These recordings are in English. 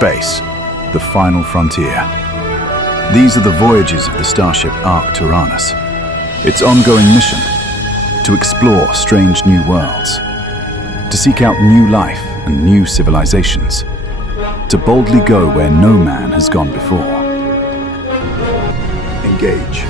Space, the final frontier. These are the voyages of the starship Ark Tyrannus. Its ongoing mission: to explore strange new worlds, to seek out new life and new civilizations, to boldly go where no man has gone before. Engage.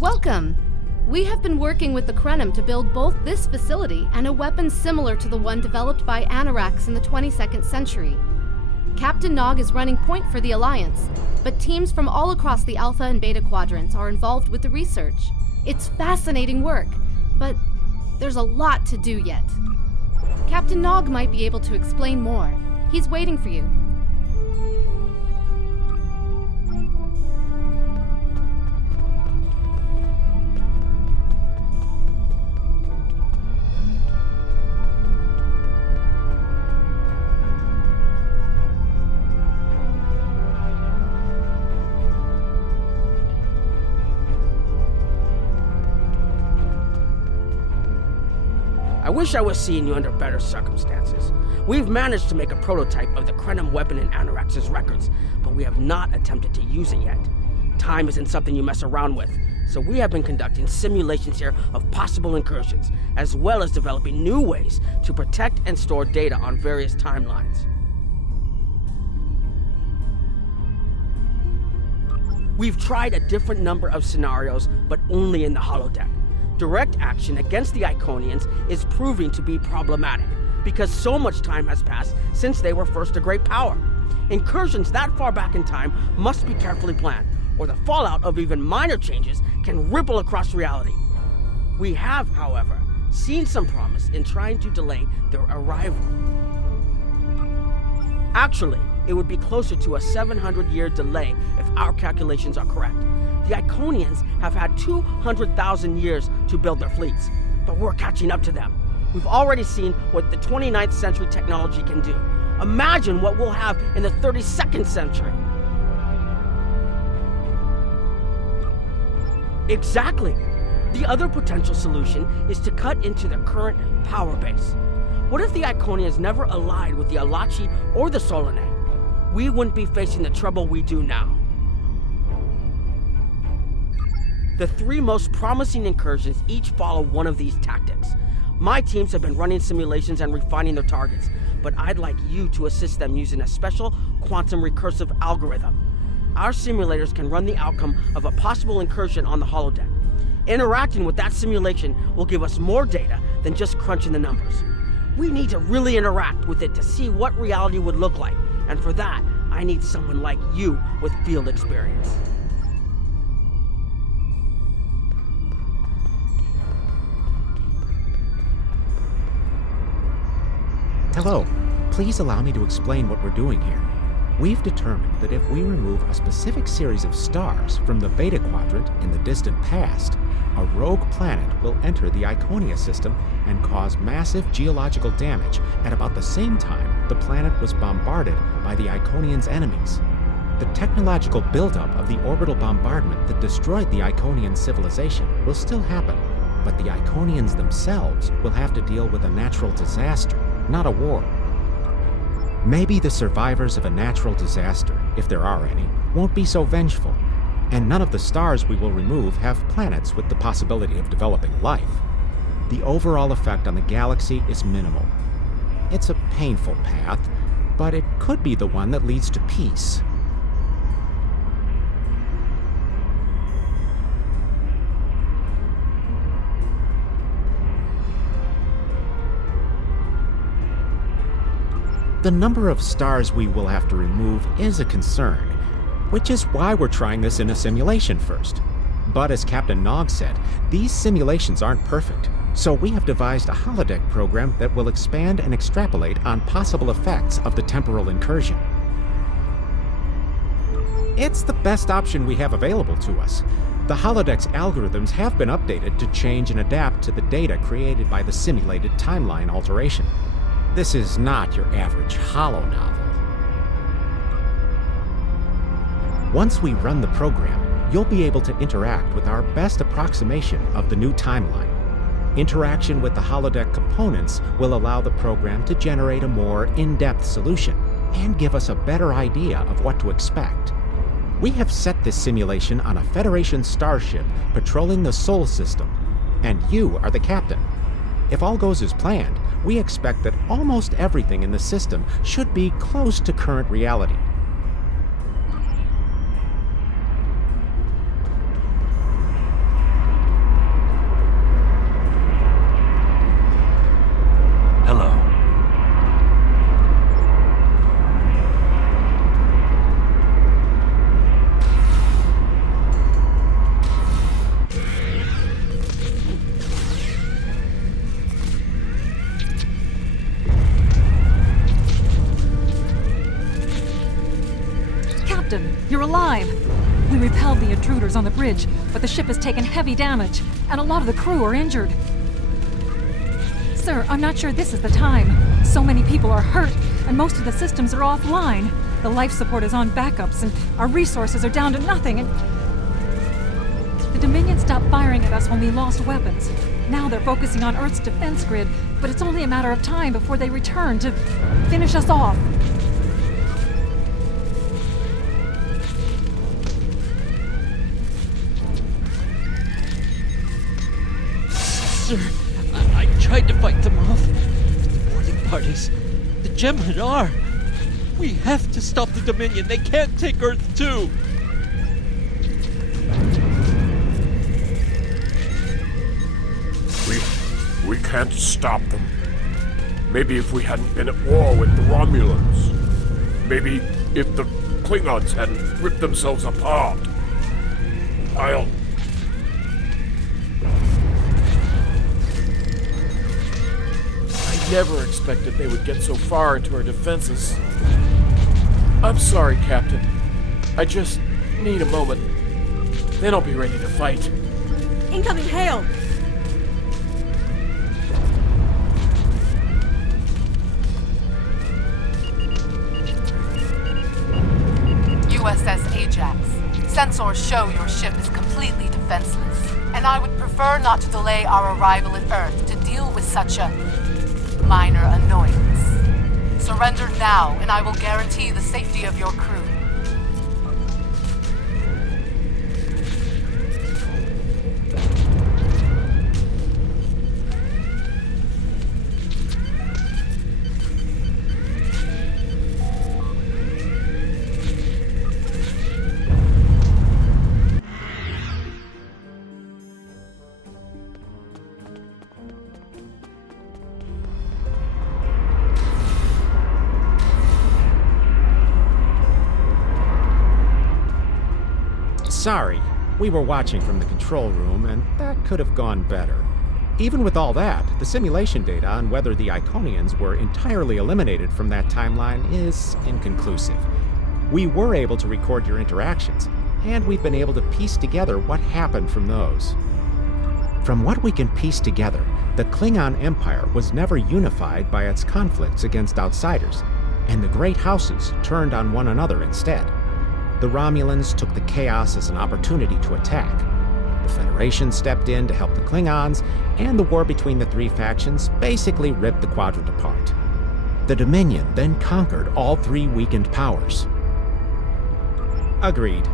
Welcome! We have been working with the Krenim to build both this facility and a weapon similar to the one developed by Anoraks in the 22nd century. Captain Nog is running point for the Alliance, but teams from all across the Alpha and Beta quadrants are involved with the research. It's fascinating work, but there's a lot to do yet. Captain Nog might be able to explain more. He's waiting for you. I wish I was seeing you under better circumstances. We've managed to make a prototype of the Krenim weapon in Anorax's records, but we have not attempted to use it yet. Time isn't something you mess around with, so we have been conducting simulations here of possible incursions, as well as developing new ways to protect and store data on various timelines. We've tried a different number of scenarios, but only in the holodeck. Direct action against the Iconians is proving to be problematic, because so much time has passed since they were first a great power. Incursions that far back in time must be carefully planned, or the fallout of even minor changes can ripple across reality. We have, however, seen some promise in trying to delay their arrival. Actually, it would be closer to a 700-year delay if our calculations are correct. The Iconians have had 200,000 years to build their fleets, but we're catching up to them. We've already seen what the 29th century technology can do. Imagine what we'll have in the 32nd century. Exactly. The other potential solution is to cut into their current power base. What if the Iconians never allied with the Alachi or the Solanae? We wouldn't be facing the trouble we do now. The three most promising incursions each follow one of these tactics. My teams have been running simulations and refining their targets, but I'd like you to assist them using a special quantum recursive algorithm. Our simulators can run the outcome of a possible incursion on the holodeck. Interacting with that simulation will give us more data than just crunching the numbers. We need to really interact with it to see what reality would look like, and for that, I need someone like you with field experience. Hello. Please allow me to explain what we're doing here. We've determined that if we remove a specific series of stars from the Beta Quadrant in the distant past, a rogue planet will enter the Iconia system and cause massive geological damage at about the same time the planet was bombarded by the Iconians' enemies. The technological buildup of the orbital bombardment that destroyed the Iconian civilization will still happen, but the Iconians themselves will have to deal with a natural disaster, not a war. Maybe the survivors of a natural disaster, if there are any, won't be so vengeful, and none of the stars we will remove have planets with the possibility of developing life. The overall effect on the galaxy is minimal. It's a painful path, but it could be the one that leads to peace. The number of stars we will have to remove is a concern, which is why we're trying this in a simulation first. But as Captain Nog said, these simulations aren't perfect, so we have devised a holodeck program that will expand and extrapolate on possible effects of the temporal incursion. It's the best option we have available to us, The holodeck's algorithms have been updated to change and adapt to the data created by the simulated timeline alteration. This is not your average holo novel. Once we run the program, you'll be able to interact with our best approximation of the new timeline. Interaction with the holodeck components will allow the program to generate a more in-depth solution and give us a better idea of what to expect. We have set this simulation on a Federation starship patrolling the Sol system, and you are the captain. If all goes as planned, we expect that almost everything in the system should be close to current reality. Hello. Captain, you're alive! We repelled the intruders on the bridge, but the ship has taken heavy damage, and a lot of the crew are injured. Sir, I'm not sure this is the time. So many people are hurt, and most of the systems are offline. The life support is on backups, and our resources are down to nothing, and... The Dominion stopped firing at us when we lost weapons. Now they're focusing on Earth's defense grid, but it's only a matter of time before they return to finish us off. Sir, I tried to fight them off. The boarding parties. The Gemhead are. We have to stop the Dominion. They can't take Earth too. We can't stop them. Maybe if we hadn't been at war with the Romulans. Maybe if the Klingons hadn't ripped themselves apart. I never expected they would get so far into our defenses. I'm sorry, Captain. I just need a moment. Then I'll be ready to fight. Incoming hail! USS Ajax. Sensors show your ship is completely defenseless, and I would prefer not to delay our arrival at Earth to deal with such a minor annoyance. Surrender now, and I will guarantee the safety of your crew. Sorry, we were watching from the control room, and that could have gone better. Even with all that, the simulation data on whether the Iconians were entirely eliminated from that timeline is inconclusive. We were able to record your interactions, and we've been able to piece together what happened from those. From what we can piece together, the Klingon Empire was never unified by its conflicts against outsiders, and the great houses turned on one another instead. The Romulans took the chaos as an opportunity to attack. The Federation stepped in to help the Klingons, and the war between the three factions basically ripped the quadrant apart. The Dominion then conquered all three weakened powers. Agreed.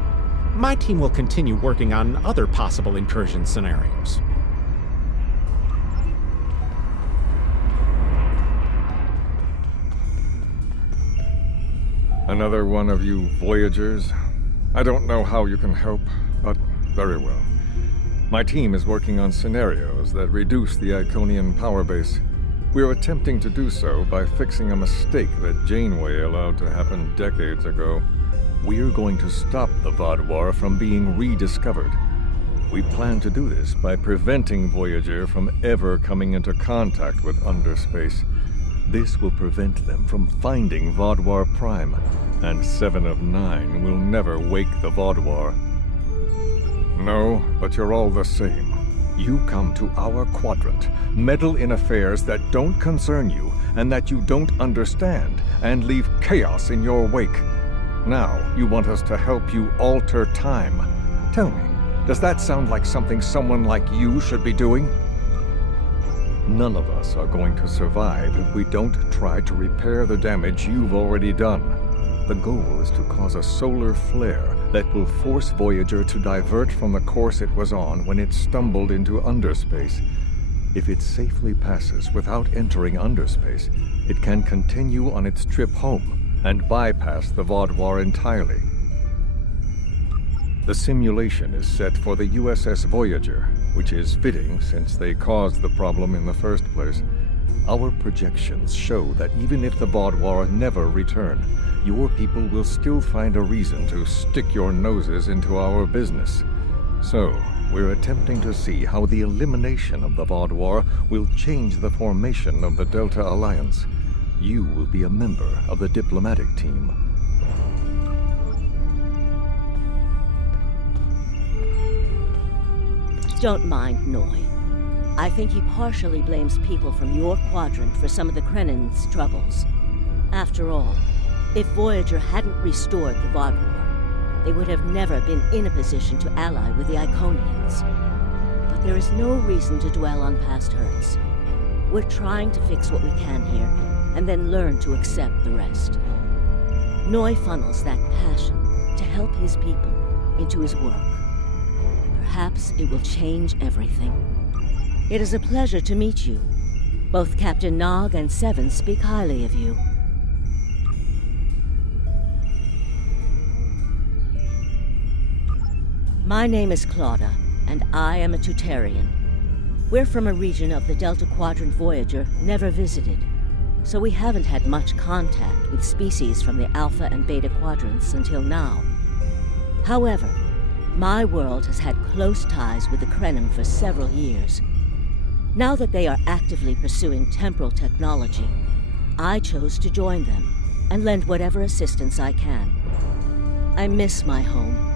My team will continue working on other possible incursion scenarios. Another one of you Voyagers? I don't know how you can help, but very well. My team is working on scenarios that reduce the Iconian power base. We are attempting to do so by fixing a mistake that Janeway allowed to happen decades ago. We're going to stop the Vaadwaur from being rediscovered. We plan to do this by preventing Voyager from ever coming into contact with underspace. This will prevent them from finding Vaadwaur Prime, and 7 of 9 will never wake the Vaadwaur. No, but you're all the same. You come to our quadrant, meddle in affairs that don't concern you and that you don't understand, and leave chaos in your wake. Now, you want us to help you alter time. Tell me, does that sound like something someone like you should be doing? None of us are going to survive if we don't try to repair the damage you've already done. The goal is to cause a solar flare that will force Voyager to divert from the course it was on when it stumbled into underspace. If it safely passes without entering underspace, it can continue on its trip home and bypass the Vaudouar entirely. The simulation is set for the USS Voyager, which is fitting since they caused the problem in the first place. Our projections show that even if the Vaudouar never return, your people will still find a reason to stick your noses into our business. So, we're attempting to see how the elimination of the Vaudouar will change the formation of the Delta Alliance. You will be a member of the diplomatic team. Don't mind Noy. I think he partially blames people from your quadrant for some of the Krennin's troubles. After all, if Voyager hadn't restored the Vaudouar, they would have never been in a position to ally with the Iconians. But there is no reason to dwell on past hurts. We're trying to fix what we can here, and then learn to accept the rest. Noy funnels that passion to help his people into his work. Perhaps it will change everything. It is a pleasure to meet you. Both Captain Nog and Seven speak highly of you. My name is Claudia, and I am a Tutarian. We're from a region of the Delta Quadrant Voyager never visited, so we haven't had much contact with species from the Alpha and Beta Quadrants until now. However, my world has had close ties with the Krenim for several years. Now that they are actively pursuing temporal technology, I chose to join them and lend whatever assistance I can. I miss my home,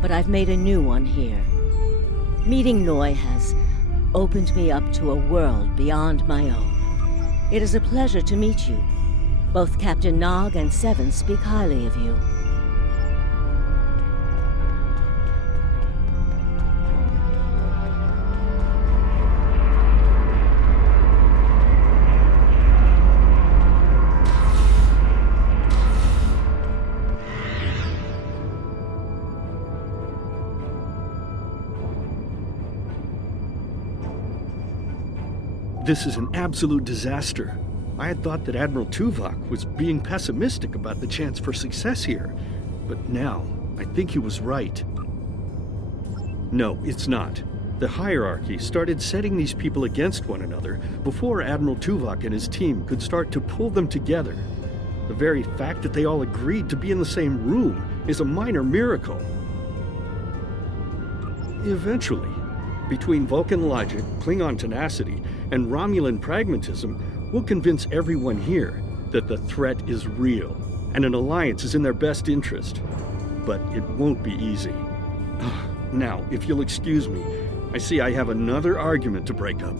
but I've made a new one here. Meeting Noy has opened me up to a world beyond my own. It is a pleasure to meet you. Both Captain Nog and Seven speak highly of you. This is an absolute disaster. I had thought that Admiral Tuvok was being pessimistic about the chance for success here, but now I think he was right. No, it's not. The hierarchy started setting these people against one another before Admiral Tuvok and his team could start to pull them together. The very fact that they all agreed to be in the same room is a minor miracle. Eventually, between Vulcan logic, Klingon tenacity, and Romulan pragmatism, we'll convince everyone here that the threat is real, and an alliance is in their best interest. But it won't be easy. Now, if you'll excuse me, I see I have another argument to break up.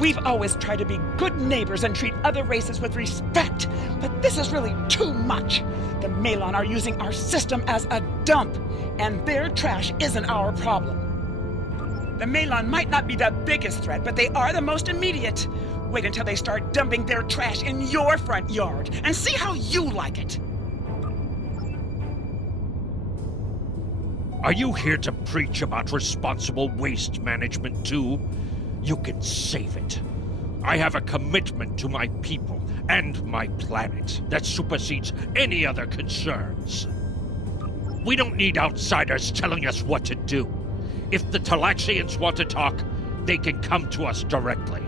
We've always tried to be good neighbors and treat other races with respect, but this is really too much. The Malon are using our system as a dump, and their trash isn't our problem. The Malon might not be the biggest threat, but they are the most immediate. Wait until they start dumping their trash in your front yard, and see how you like it. Are you here to preach about responsible waste management too? You can save it. I have a commitment to my people and my planet that supersedes any other concerns. We don't need outsiders telling us what to do. If the Talaxians want to talk, they can come to us directly.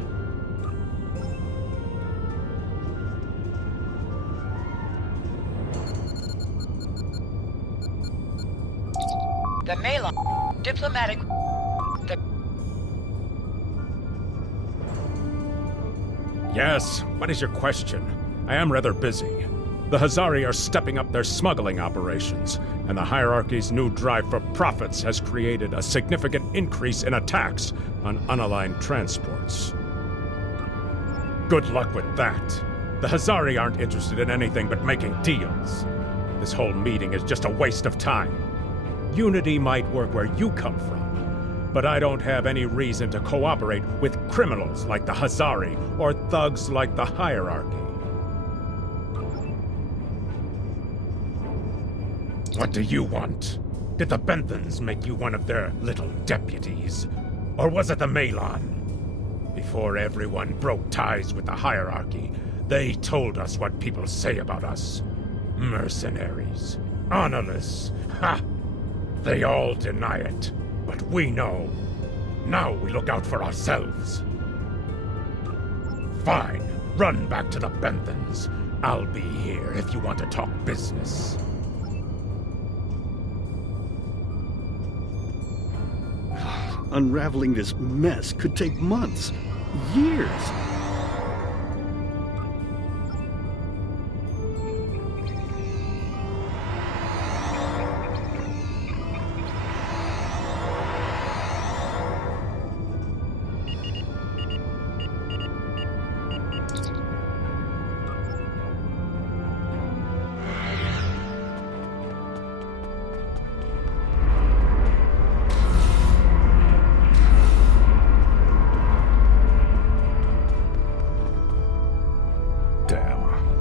The Malon, diplomatic... Yes, what is your question? I am rather busy. The Hazari are stepping up their smuggling operations, and the hierarchy's new drive for profits has created a significant increase in attacks on unaligned transports. Good luck with that. The Hazari aren't interested in anything but making deals. This whole meeting is just a waste of time. Unity might work where you come from, but I don't have any reason to cooperate with criminals like the Hazari or thugs like the hierarchy. What do you want? Did the Benthans make you one of their little deputies? Or was it the Malon? Before everyone broke ties with the hierarchy, they told us what people say about us. Mercenaries. Honorless. Ha! They all deny it, but we know. Now we look out for ourselves. Fine. Run back to the Benthans. I'll be here if you want to talk business. Unraveling this mess could take months, years.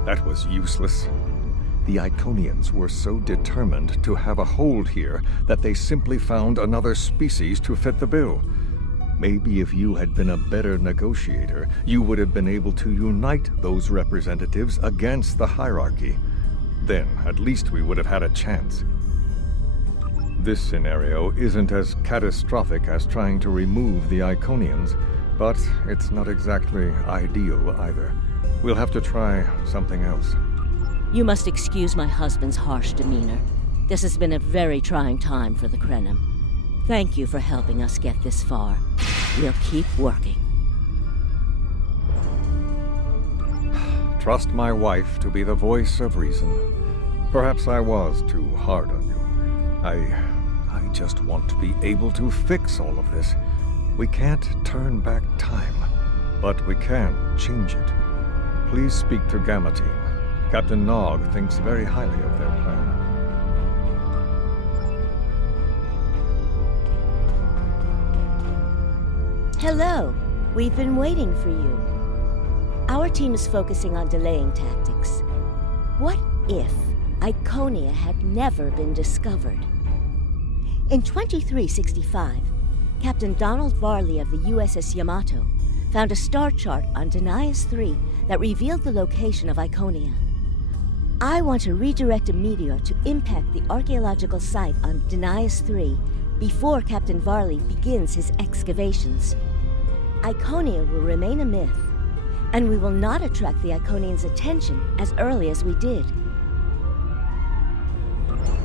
That was useless. The Iconians were so determined to have a hold here that they simply found another species to fit the bill. Maybe if you had been a better negotiator, you would have been able to unite those representatives against the hierarchy. Then, at least we would have had a chance. This scenario isn't as catastrophic as trying to remove the Iconians, but it's not exactly ideal either. We'll have to try something else. You must excuse my husband's harsh demeanor. This has been a very trying time for the Krenim. Thank you for helping us get this far. We'll keep working. Trust my wife to be the voice of reason. Perhaps I was too hard on you. I just want to be able to fix all of this. We can't turn back time, but we can change it. Please speak to Gamma Team. Captain Nog thinks very highly of their plan. Hello. We've been waiting for you. Our team is focusing on delaying tactics. What if Iconia had never been discovered? In 2365, Captain Donald Varley of the USS Yamato found a star chart on Denias 3 that revealed the location of Iconia. I want to redirect a meteor to impact the archaeological site on Denias 3 before Captain Varley begins his excavations. Iconia will remain a myth, and we will not attract the Iconians' attention as early as we did.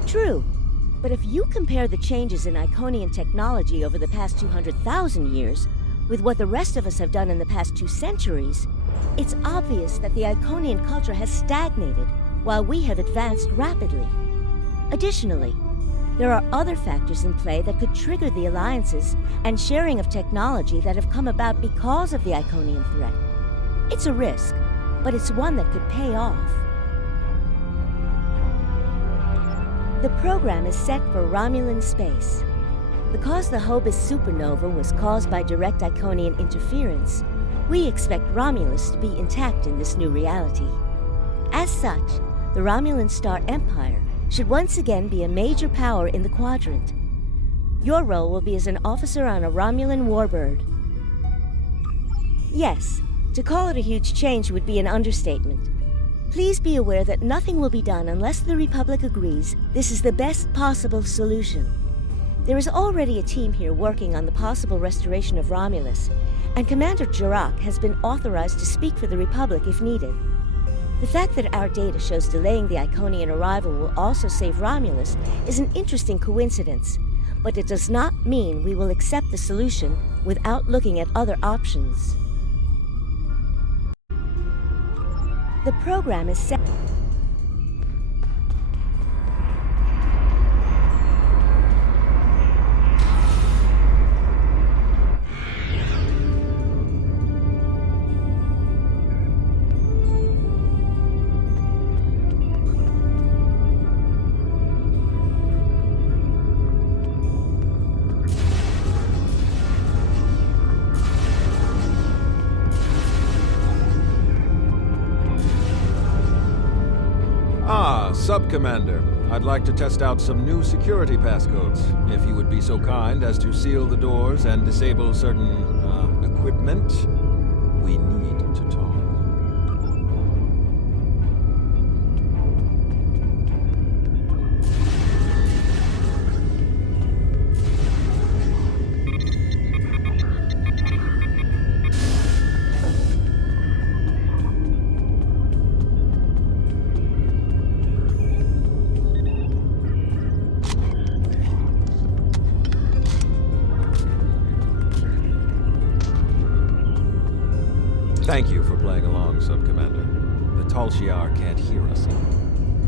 True, but if you compare the changes in Iconian technology over the past 200,000 years with what the rest of us have done in the past 2 centuries, it's obvious that the Iconian culture has stagnated while we have advanced rapidly. Additionally, there are other factors in play that could trigger the alliances and sharing of technology that have come about because of the Iconian threat. It's a risk, but it's one that could pay off. The program is set for Romulan space. Because the Hobus supernova was caused by direct Iconian interference, we expect Romulus to be intact in this new reality. As such, the Romulan Star Empire should once again be a major power in the quadrant. Your role will be as an officer on a Romulan warbird. Yes, to call it a huge change would be an understatement. Please be aware that nothing will be done unless the Republic agrees this is the best possible solution. There is already a team here working on the possible restoration of Romulus, and Commander Jirak has been authorized to speak for the Republic if needed. The fact that our data shows delaying the Iconian arrival will also save Romulus is an interesting coincidence, but it does not mean we will accept the solution without looking at other options. The program is set. Sub-Commander, I'd like to test out some new security passcodes. If you would be so kind as to seal the doors and disable certain, equipment, we need to talk. Thank you for playing along, Sub-Commander. The Tal Shiar can't hear us.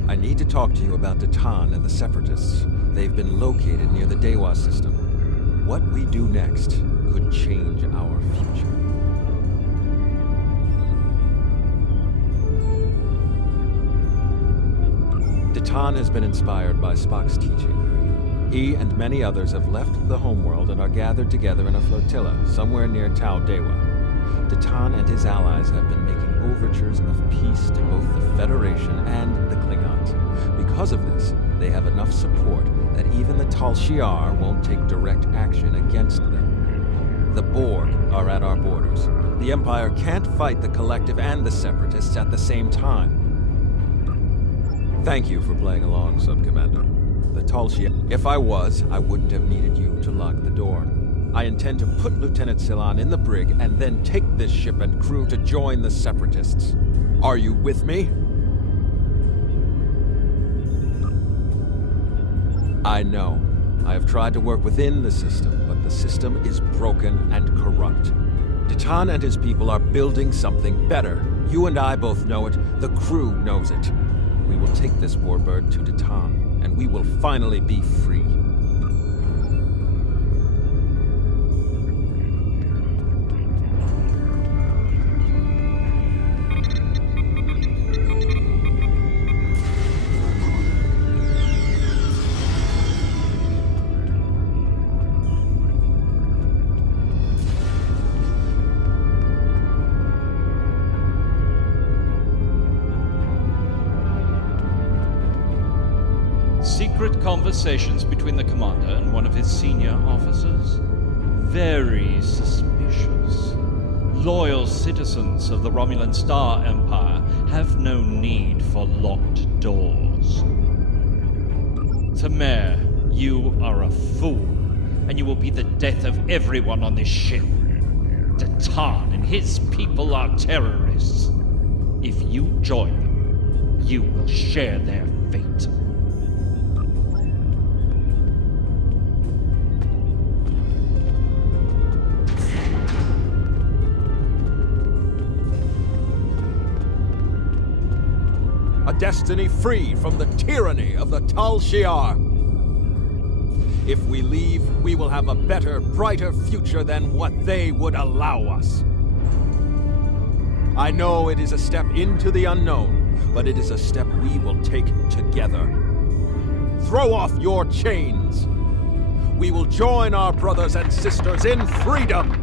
I need to talk to you about Datan and the Separatists. They've been located near the Dewa system. What we do next could change our future. Datan has been inspired by Spock's teaching. He and many others have left the homeworld and are gathered together in a flotilla somewhere near Tau Dewa. Datan and his allies have been making overtures of peace to both the Federation and the Klingons. Because of this, they have enough support that even the Tal Shiar won't take direct action against them. The Borg are at our borders. The Empire can't fight the Collective and the Separatists at the same time. Thank you for playing along, Sub-Commander. The Tal Shiar... If I was, I wouldn't have needed you to lock the door. I intend to put Lieutenant Silan in the brig and then take this ship and crew to join the Separatists. Are you with me? I know. I have tried to work within the system, but the system is broken and corrupt. Datan and his people are building something better. You and I both know it. The crew knows it. We will take this warbird to Datan, and we will finally be free. Secret conversations between the commander and one of his senior officers? Very suspicious. Loyal citizens of the Romulan Star Empire have no need for locked doors. Tamer, you are a fool, and you will be the death of everyone on this ship. Datan and his people are terrorists. If you join them, you will share their fate. A destiny free from the tyranny of the Tal Shiar. If we leave, we will have a better, brighter future than what they would allow us. I know it is a step into the unknown, but it is a step we will take together. Throw off your chains. We will join our brothers and sisters in freedom.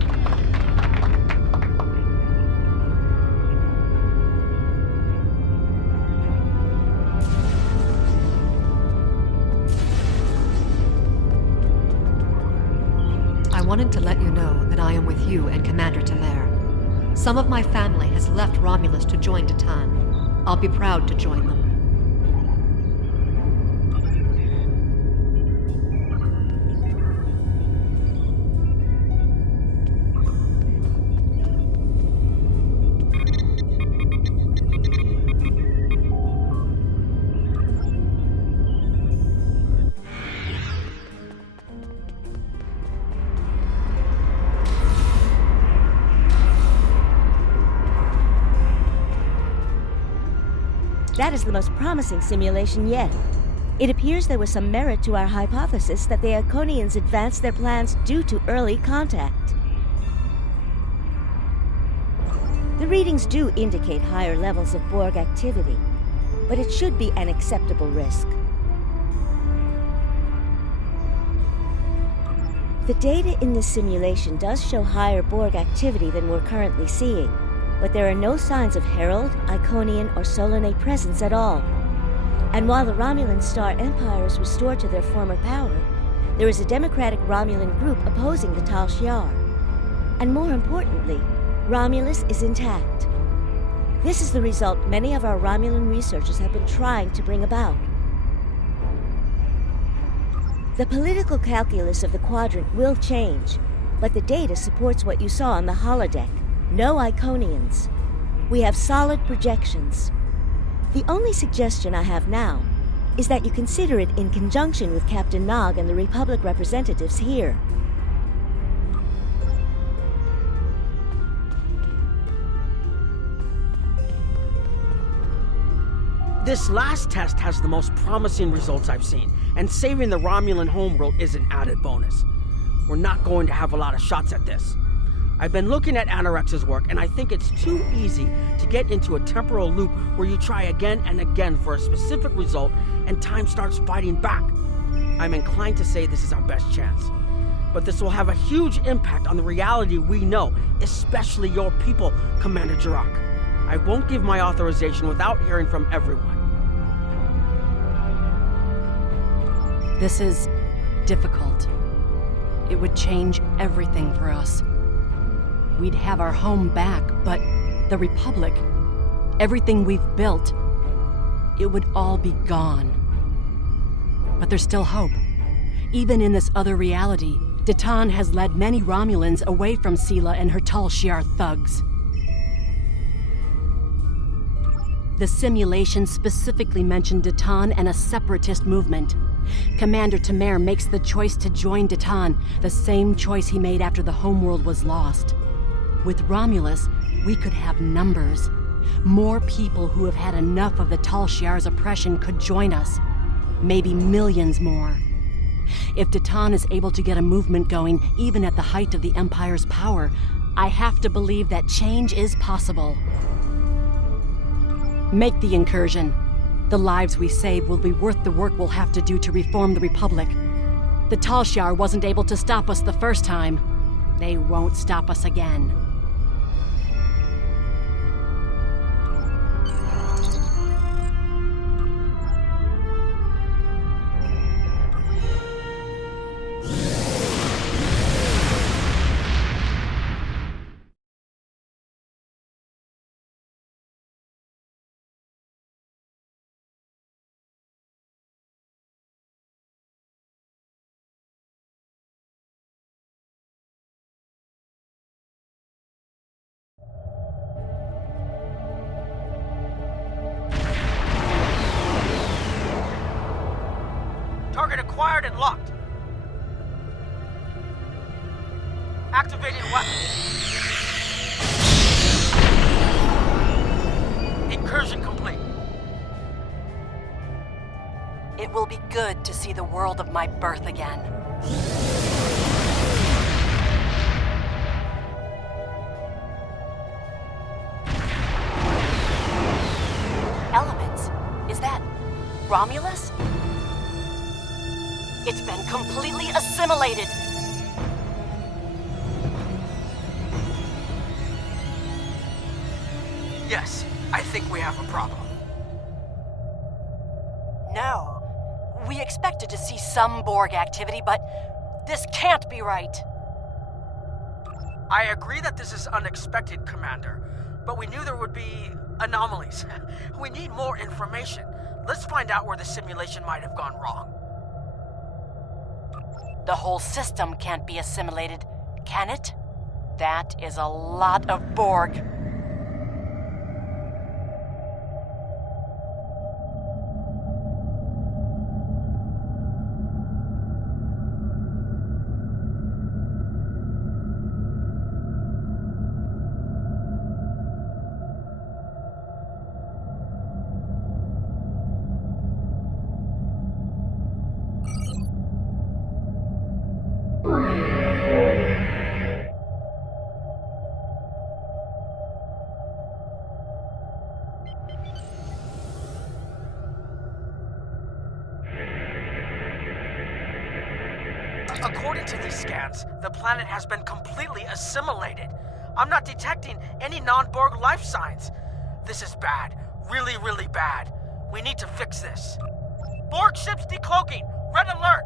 I wanted to let you know that I am with you and Commander Tamer. Some of my family has left Romulus to join Datan. I'll be proud to join them. That is the most promising simulation yet. It appears there was some merit to our hypothesis that the Iconians advanced their plans due to early contact. The readings do indicate higher levels of Borg activity, but it should be an acceptable risk. The data in this simulation does show higher Borg activity than we're currently seeing, but there are no signs of Herald, Iconian, or Solanae presence at all. And while the Romulan Star Empire is restored to their former power, there is a democratic Romulan group opposing the Tal Shiar. And more importantly, Romulus is intact. This is the result many of our Romulan researchers have been trying to bring about. The political calculus of the quadrant will change, but the data supports what you saw on the holodeck. No Iconians. We have solid projections. The only suggestion I have now is that you consider it in conjunction with Captain Nog and the Republic representatives here. This last test has the most promising results I've seen, and saving the Romulan homeworld is an added bonus. We're not going to have a lot of shots at this. I've been looking at Anorex's work, and I think it's too easy to get into a temporal loop where you try again and again for a specific result, and time starts fighting back. I'm inclined to say this is our best chance. But this will have a huge impact on the reality we know, especially your people, Commander Jirak. I won't give my authorization without hearing from everyone. This is difficult. It would change everything for us. We'd have our home back, but the Republic, everything we've built, it would all be gone. But there's still hope. Even in this other reality, Datan has led many Romulans away from Sela and her Tal Shiar thugs. The simulation specifically mentioned Datan and a separatist movement. Commander Tamer makes the choice to join Datan, the same choice he made after the homeworld was lost. With Romulus, we could have numbers. More people who have had enough of the Tal Shiar's oppression could join us. Maybe millions more. If Datan is able to get a movement going, even at the height of the Empire's power, I have to believe that change is possible. Make the incursion. The lives we save will be worth the work we'll have to do to reform the Republic. The Tal Shiar wasn't able to stop us the first time. They won't stop us again. Target acquired and locked. Activating weapon. Incursion complete. It will be good to see the world of my birth again. Elements? Is that Romulus? It's been completely assimilated. Yes, I think we have a problem. No. We expected to see some Borg activity, but this can't be right. I agree that this is unexpected, Commander, but we knew there would be anomalies. We need more information. Let's find out where the simulation might have gone wrong. The whole system can't be assimilated, can it? That is a lot of Borg. According to these scans, the planet has been completely assimilated. I'm not detecting any non-Borg life signs. This is bad. Really, really bad. We need to fix this. Borg ships decloaking! Red alert!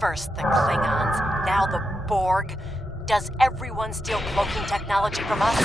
First the Klingons, now the Borg. Does everyone steal cloaking technology from us?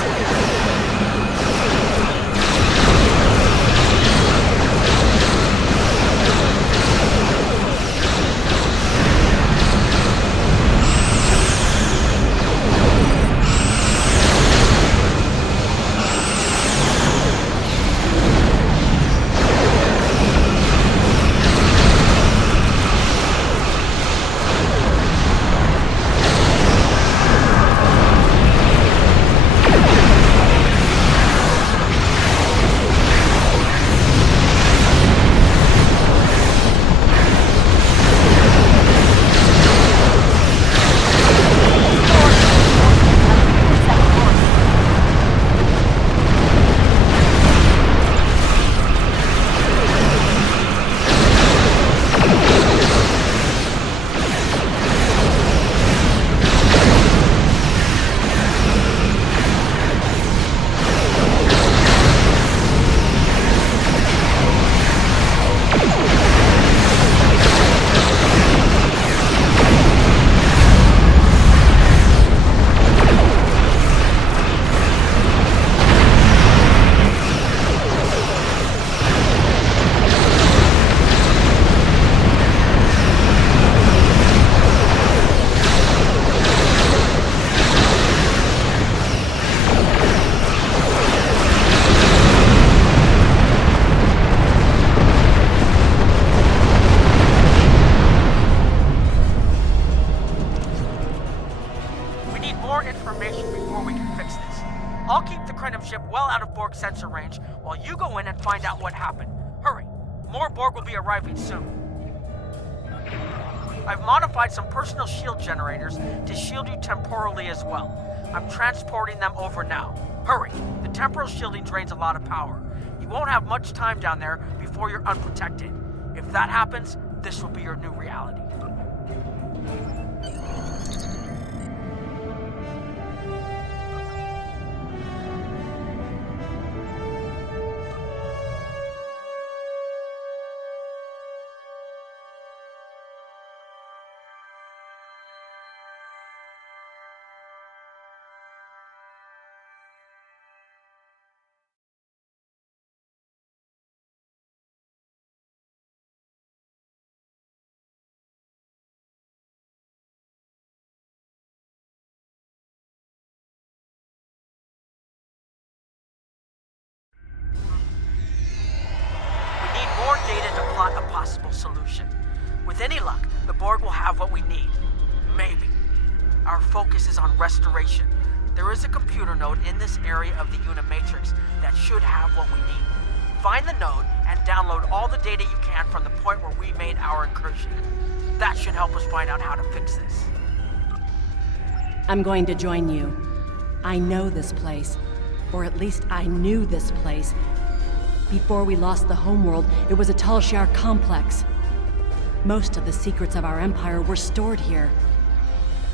Sensor range while you go in and find out what happened. Hurry, more Borg will be arriving soon. I've modified some personal shield generators to shield you temporally as well. I'm transporting them over now. Hurry, the temporal shielding drains a lot of power. You won't have much time down there before you're unprotected. If that happens, this will be your new reality. Data to plot a possible solution. With any luck, the Borg will have what we need. Maybe. Our focus is on restoration. There is a computer node in this area of the Unimatrix that should have what we need. Find the node and download all the data you can from the point where we made our incursion. That should help us find out how to fix this. I'm going to join you. I know this place. Or at least I knew this place. Before we lost the homeworld, it was a Talshar complex. Most of the secrets of our empire were stored here.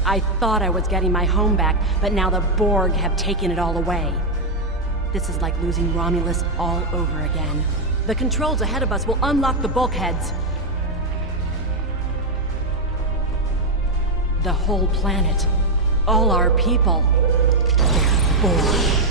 I thought I was getting my home back, but now the Borg have taken it all away. This is like losing Romulus all over again. The controls ahead of us will unlock the bulkheads. The whole planet. All our people. They're Borg.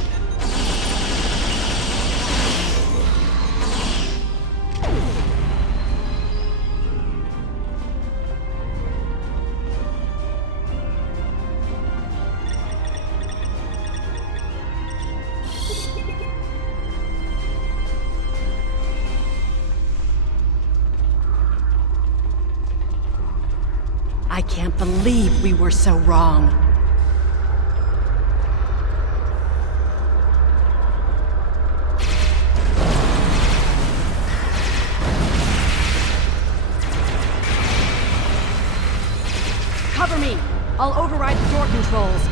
I can't believe we were so wrong. Cover me! I'll override the door controls.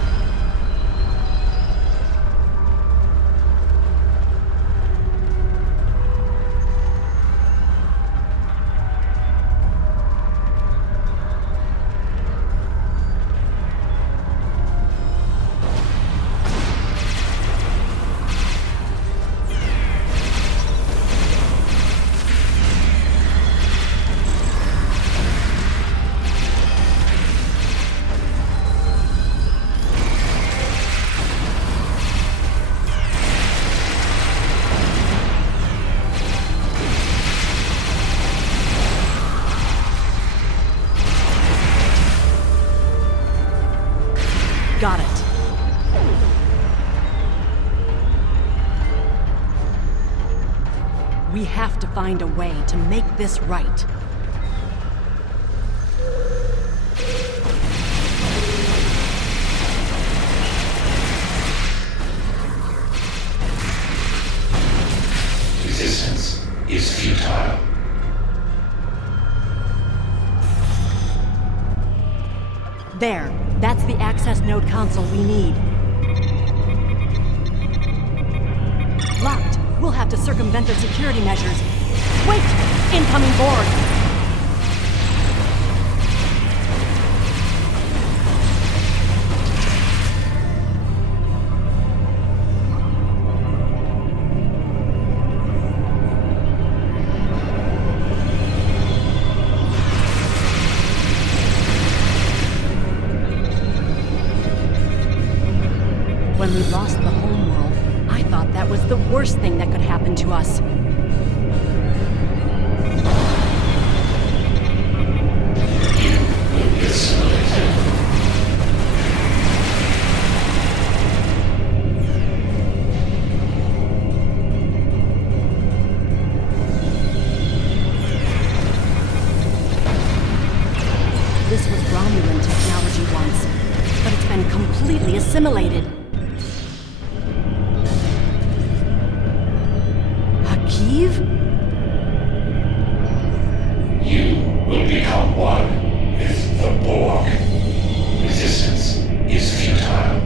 We have to find a way to make this right. Resistance is futile. There. That's the access node console we need. Locked. We'll have to circumvent their security measures. Wait! Incoming Borg! When we lost the homeworld, I thought that was the worst thing that could happen to us. You will be assimilated. This was Romulan technology once, but it's been completely assimilated. Hakiv? You will become one with the Borg. Resistance is futile.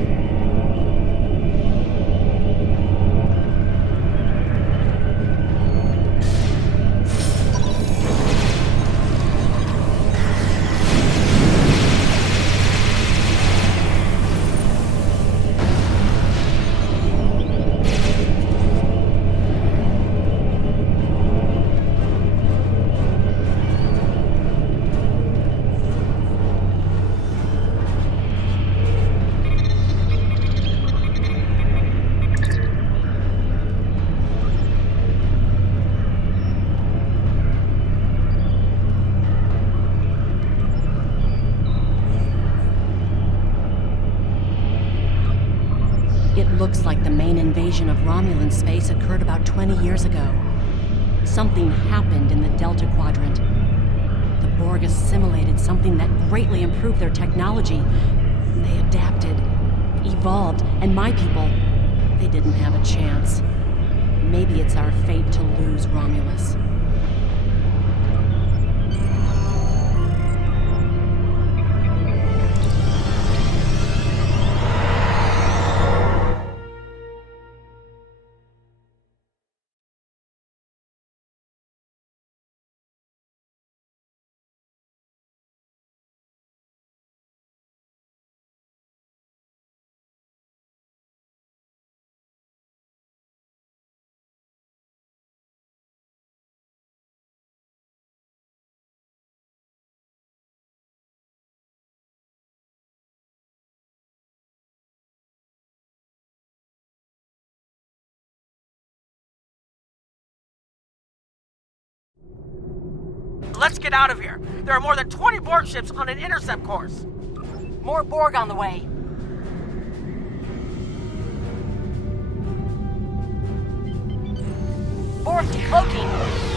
It looks like the main invasion of Romulan space occurred about 20 years ago. Something happened in the Delta Quadrant. The Borg assimilated something that greatly improved their technology. They adapted, evolved, and my people, they didn't have a chance. Maybe it's our fate to lose Romulus. Let's get out of here. There are more than 20 Borg ships on an intercept course. More Borg on the way. Borg decloaking.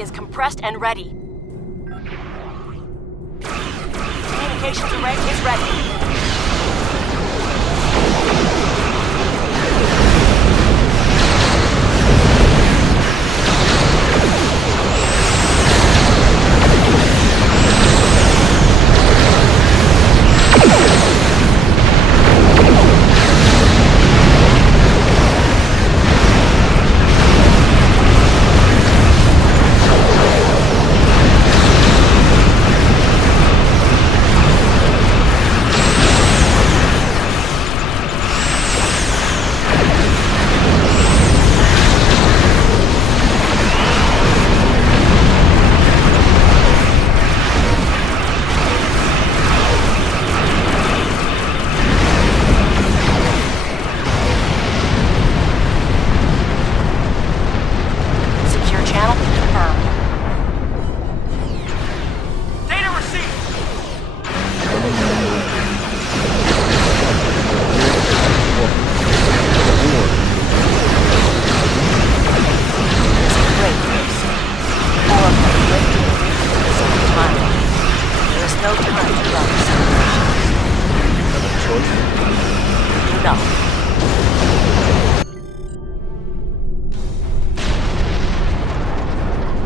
is compressed and ready. Communications array is ready.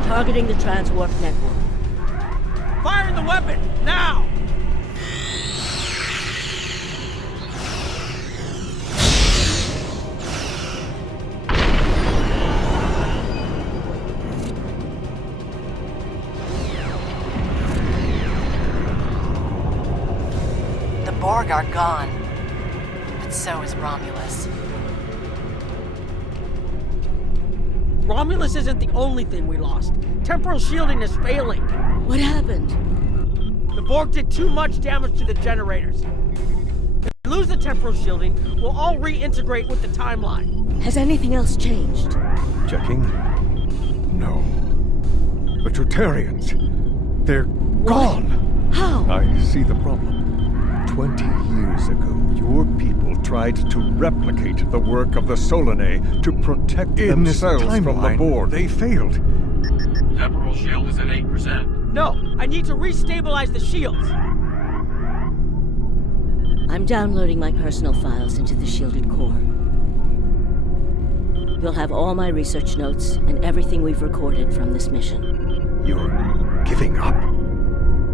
Targeting the transwarp network. Firing the weapon, now! The Borg are gone, but so is Romulus. Romulus isn't the only thing we lost. Temporal shielding is failing. What happened? The Borg did too much damage to the generators. If we lose the temporal shielding, we'll all reintegrate with the timeline. Has anything else changed? Checking. No. The Tutarians. They're gone. How? I see the problem. 20 years ago, your people tried to replicate the work of the Solanae to protect themselves from the Borg. They failed. Temporal shield is at 8%. No, I need to restabilize the shields. I'm downloading my personal files into the shielded core. You'll have all my research notes and everything we've recorded from this mission. You're giving up?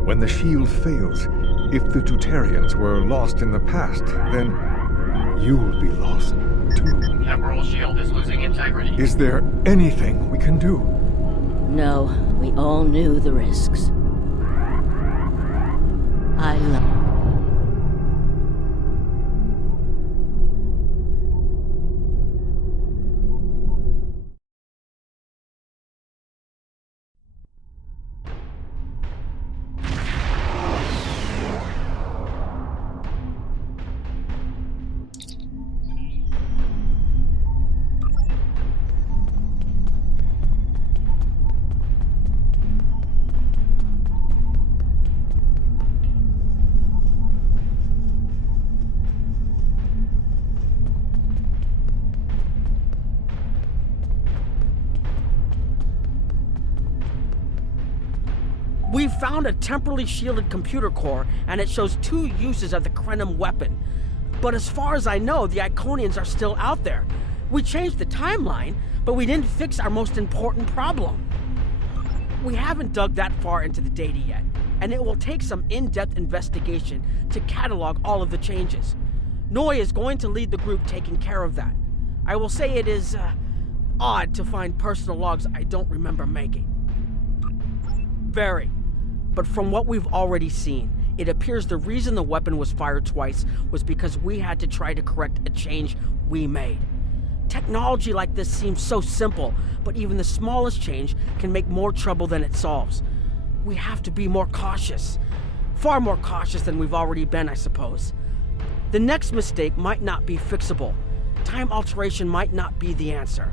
When the shield fails, if the Tutarians were lost in the past, then you'll be lost too. Temporal shield is losing integrity. Is there anything we can do? No, we all knew the risks. I love... We found a temporally shielded computer core, and it shows 2 uses of the Krenim weapon. But as far as I know, the Iconians are still out there. We changed the timeline, but we didn't fix our most important problem. We haven't dug that far into the data yet, and it will take some in-depth investigation to catalog all of the changes. Noi is going to lead the group taking care of that. I will say it is, odd to find personal logs I don't remember making. Very. But from what we've already seen, it appears the reason the weapon was fired twice was because we had to try to correct a change we made. Technology like this seems so simple, but even the smallest change can make more trouble than it solves. We have to be more cautious. Far more cautious than we've already been, I suppose. The next mistake might not be fixable. Time alteration might not be the answer.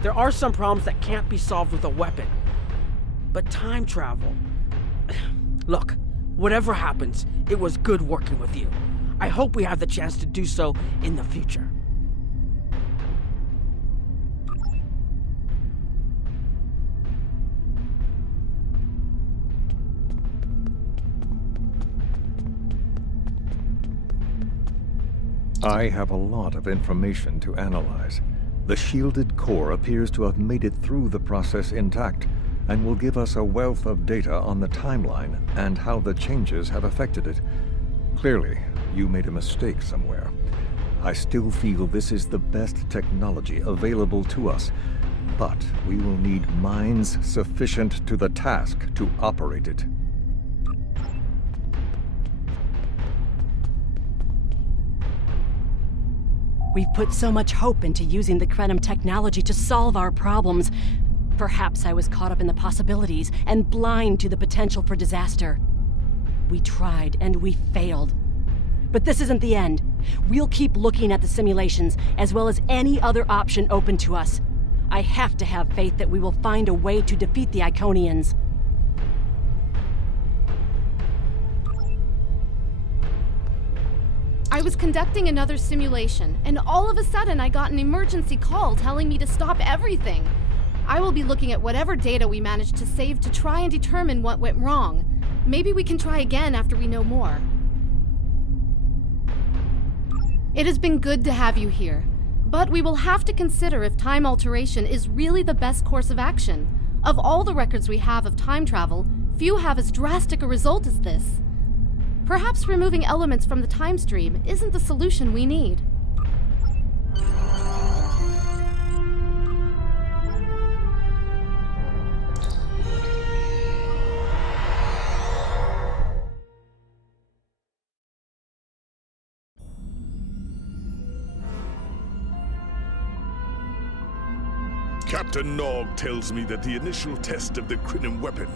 There are some problems that can't be solved with a weapon. But time travel... Look, whatever happens, it was good working with you. I hope we have the chance to do so in the future. I have a lot of information to analyze. The shielded core appears to have made it through the process intact, and will give us a wealth of data on the timeline and how the changes have affected it. Clearly, you made a mistake somewhere. I still feel this is the best technology available to us, but we will need minds sufficient to the task to operate it. We've put so much hope into using the Crenum technology to solve our problems. Perhaps I was caught up in the possibilities and blind to the potential for disaster. We tried and we failed. But this isn't the end. We'll keep looking at the simulations, as well as any other option open to us. I have to have faith that we will find a way to defeat the Iconians. I was conducting another simulation, and all of a sudden I got an emergency call telling me to stop everything. I will be looking at whatever data we managed to save to try and determine what went wrong. Maybe we can try again after we know more. It has been good to have you here, but we will have to consider if time alteration is really the best course of action. Of all the records we have of time travel, few have as drastic a result as this. Perhaps removing elements from the time stream isn't the solution we need. Captain Nog tells me that the initial test of the Crenum weapon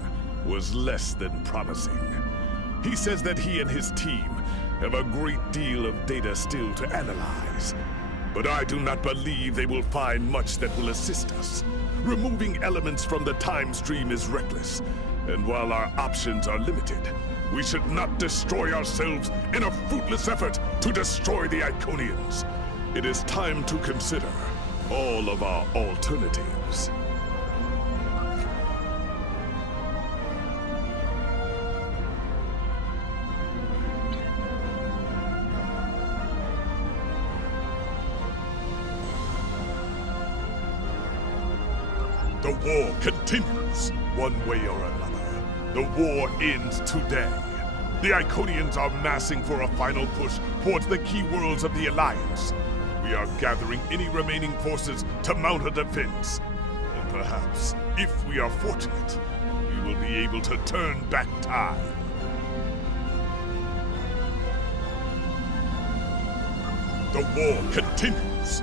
was less than promising. He says that he and his team have a great deal of data still to analyze. But I do not believe they will find much that will assist us. Removing elements from the time stream is reckless, and while our options are limited, we should not destroy ourselves in a fruitless effort to destroy the Iconians. It is time to consider all of our alternatives. The war continues, one way or another. The war ends today. The Iconians are massing for a final push towards the key worlds of the Alliance. We are gathering any remaining forces to mount a defense. And perhaps, if we are fortunate, we will be able to turn back time. The war continues.